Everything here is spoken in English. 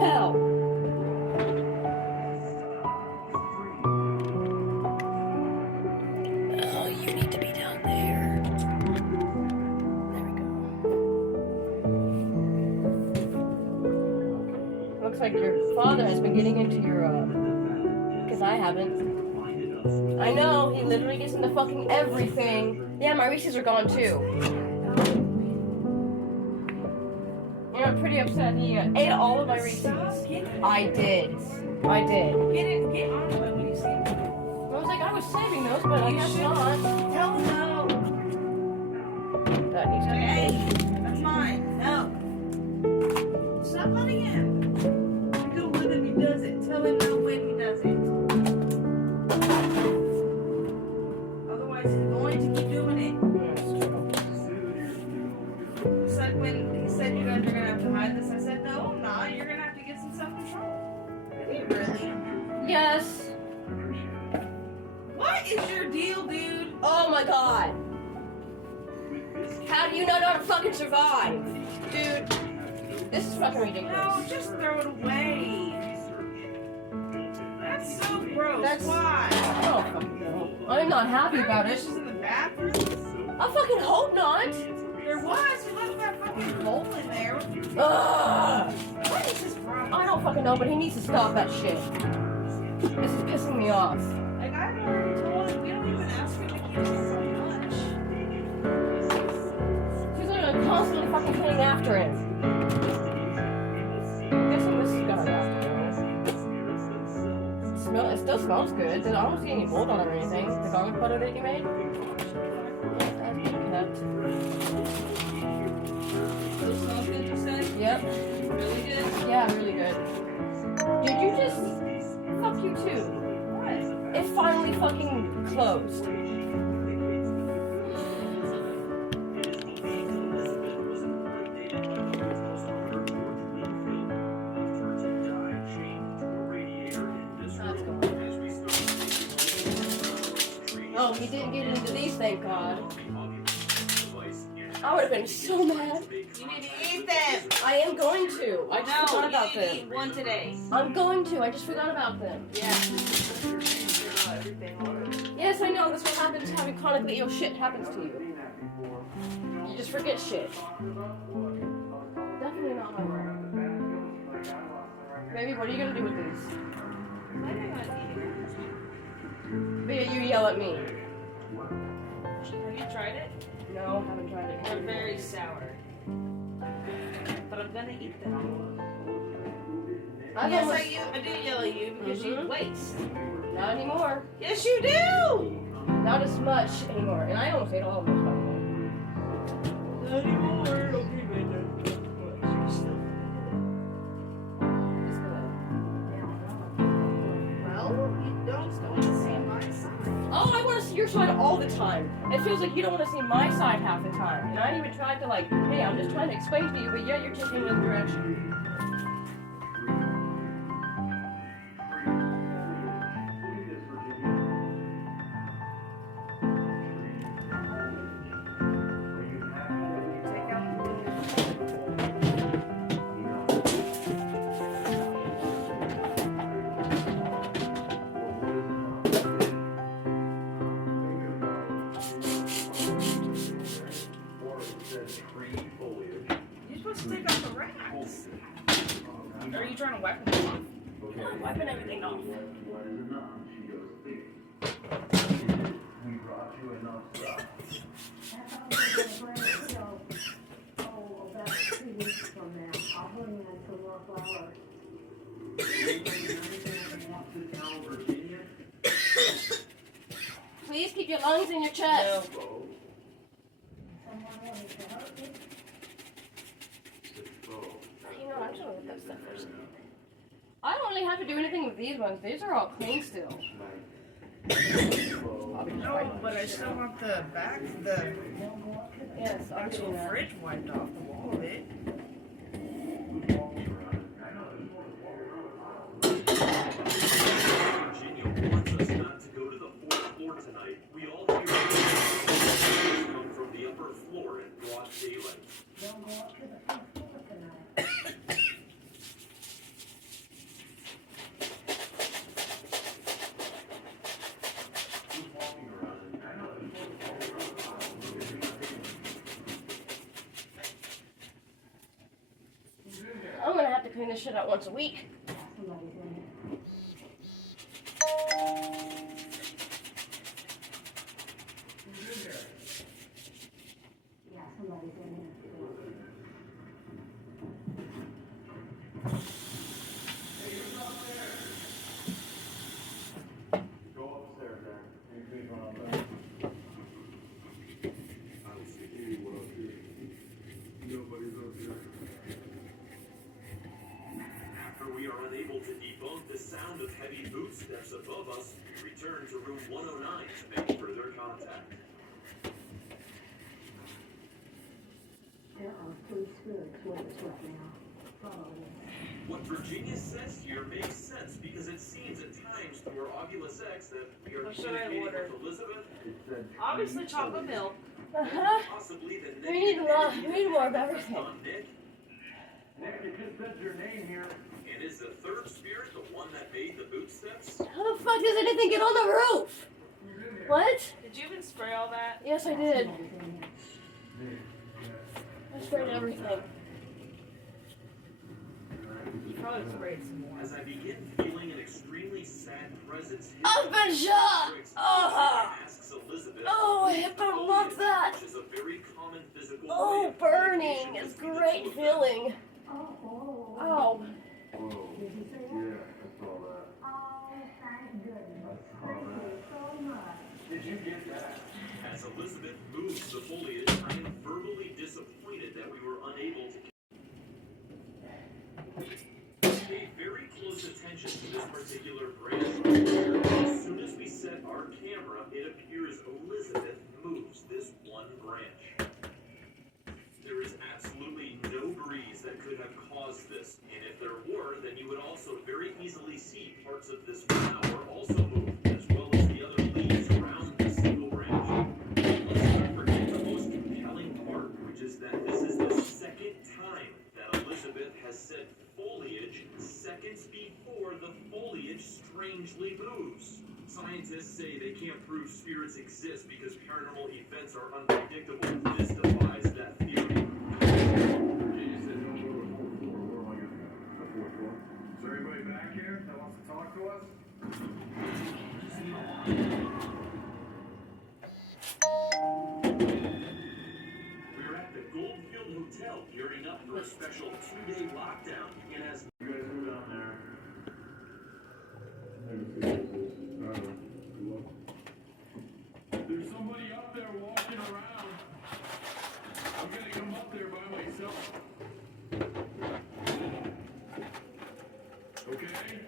hell. Oh, you need to be down there. There we go. Looks like your father has been getting into your, because I haven't. I know, he literally gets into fucking everything. Yeah, my Reese's are gone too. Yeah, I'm pretty upset. He ate all of my Reese's. I did. Get on to it when you see it. I was like, I was saving those, but I guess not. Hell no. That needs to be Hey, made. that's mine. No. Stop letting him. You go with him, he does it. Tell him no when he does it. Otherwise, he's going to keep doing it. It's like when he said you guys are going to have to hide this. I said, no, I'm not. You're going to have to get some self-control. Is he really? Yes. What is your deal, dude? Oh my god. How do you not know how to fucking survive? Dude, this is fucking ridiculous. No, just throw it away. That's so gross. That's- Why? I don't fucking know. I'm not happy about it. This is in the bathroom? I fucking hope not. There was. We left that fucking hole in there. Ugh. What is his problem? I don't fucking know, but he needs to stop that shit. This is pissing me off. Like, I've already told him, we don't even ask him to keep us so much. She's literally constantly fucking coming after him. I'm guessing this is gonna last. It still smells good. I don't see any mold on it or anything. The garlic butter that you made? That's being kept. Still smells good, you said? Yep. Really good? Yeah, really good. Did you just... Fuck you too. What? It finally fucking closed. Oh, he didn't get into these, thank God. I would have been so mad. You need to eat them. I am going to. I just forgot about you need to them. eat one today. I'm going to. I just forgot about them. Yeah. Yes, I know. That's what happens having chronic ill shit happens to you. You just forget shit. Definitely not my fault. Baby, what are you gonna do with these? But you yell at me. Have you tried it? No, haven't tried it. They're very sour. But I'm gonna eat them. I've Yes, almost- I do yell at you because you Mhm. waste. Not anymore. Yes, you do! Not as much anymore. And I almost ate all of those, by the way. Not anymore. Okay, Just gonna- Well, you don't want to see my side. Oh, I want to see your side all the time. It feels like you don't want to see my side half the time. And I even tried to like, hey, I'm just trying to explain to you, but yet you're taking another direction. Take out You're supposed to take out the rats. Are you trying to wipe them off? I'm wiping everything off. Please keep your lungs in your chest. You know, I'm just gonna look up stuff first. I don't really have to do anything with these ones. These are all clean still. No, but I still want the back, the Yes, I'm actual doing that. fridge wiped off the wall of it. Virginia wants us not to go to the fourth floor tonight. We all hear come from the upper floor in broad daylight. clean this shit out once a week. Go upstairs there. Anything wrong with that? I don't see anyone up here. Nobody's up here. After we are unable to debunk the sound of heavy footsteps above us, we return to room 109 to make further contact. There are three spirits with us right now. Following us. What Virginia says here makes sense because it seems at times through our Oculus X that we are What should I communicating order? with Elizabeth, It said. Obviously chocolate milk. Uh-huh. possibly the We need more of effect everything. on Nick. Nick, it just says your name here. And is the third spirit the one that made the bootsteps? How the fuck does anything get on the roof? What? Did you even spray all that? Yes, I did. Somebody's in here. I sprayed everything. You probably sprayed some more. As I begin feeling an extremely sad presence hit Up my and shut! bricks, Oh! asks Elizabeth. Oh, I don't love that. Which is a very common physical way Oh, of burning communication is between the great two of them. feeling. Oh, oh, Oh. Whoa. Did you say that? Yeah, I saw that. Oh, thank goodness. I saw Thank you that. so much. Did you get that? As Elizabeth moves the foliage, I am verbally disappointed that we were unable to pay very close attention to this particular branch. As soon as we set our camera, it appears Elizabeth moves this one branch. There is absolutely no breeze that could have caused this, and if there were, then you would also very easily see parts of this flower also move, as well as the other leaves around this single branch. Let's not forget the most compelling part, which is that this is the second time that Elizabeth has said foliage seconds before the foliage strangely moves. Scientists say they can't prove spirits exist because paranormal events are unpredictable. This defies that theory. Virginia said don't go to the fourth floor. Where am I gonna go? The fourth floor? Is there anybody back here that wants to talk to us? We're at the Goldfield Hotel gearing up for a special 2-day lockdown. And as You guys go down there. There's somebody up there walking around. I'm gonna come up there by myself. Okay?